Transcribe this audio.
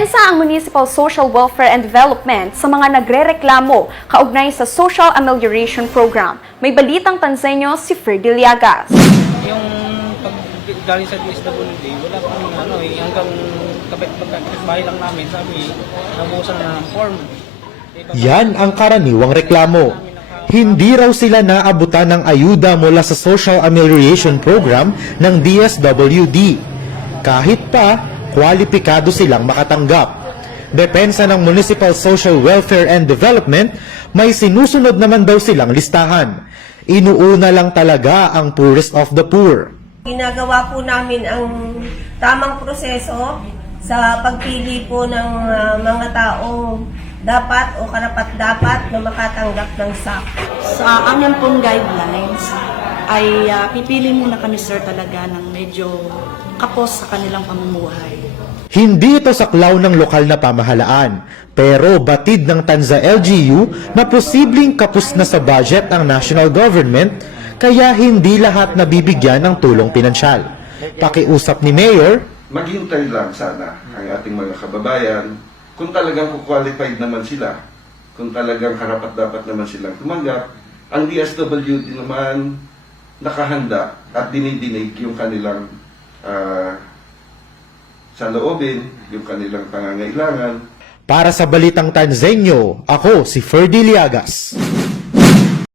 Depensa ang Municipal Social Welfare and Development sa mga nagrereklamo kaugnay sa Social Amelioration Program. May balitang tansenyo si Ferdy Liagas. Yung pag galing sa DSWD, wala pa kami ano eh, hanggang kapit bahay lang namin, sabi, nabusan na ng form. Yan ang karaniwang reklamo. Hindi raw sila naabutan ng ayuda mula sa Social Amelioration Program ng DSWD. Kahit pa, kwalipikado silang makatanggap. Depensa ng Municipal Social Welfare and Development, may sinusunod naman daw silang listahan. Inuuna lang talaga ang poorest of the poor. Ginagawa po namin ang tamang proseso sa pagpili po ng ah, mga taong dapat o karapat-dapat na makatanggap ng SAP. Sa aming pong guidelines ay ah, pipili muna kami sir talaga ng medyo kapos sa kanilang pamumuhay. Hindi ito saklaw ng lokal na pamahalaan, pero batid ng Tanza LGU na posibleng kapos na sa budget ang national government, kaya hindi lahat nabibigyan ng tulong pinansyal. Pakiusap ni Mayor, maghintay lang sana ang ating mga kababayan kung talagang qualified naman sila, kung talagang karapat dapat naman silang tumanggap, ang DSWD naman nakahanda at dinidinig yung kanilang ah, sa loobin, yung kanilang pangangailangan, para sa Balitang Tanzenyo, ako si Ferdy Liagas.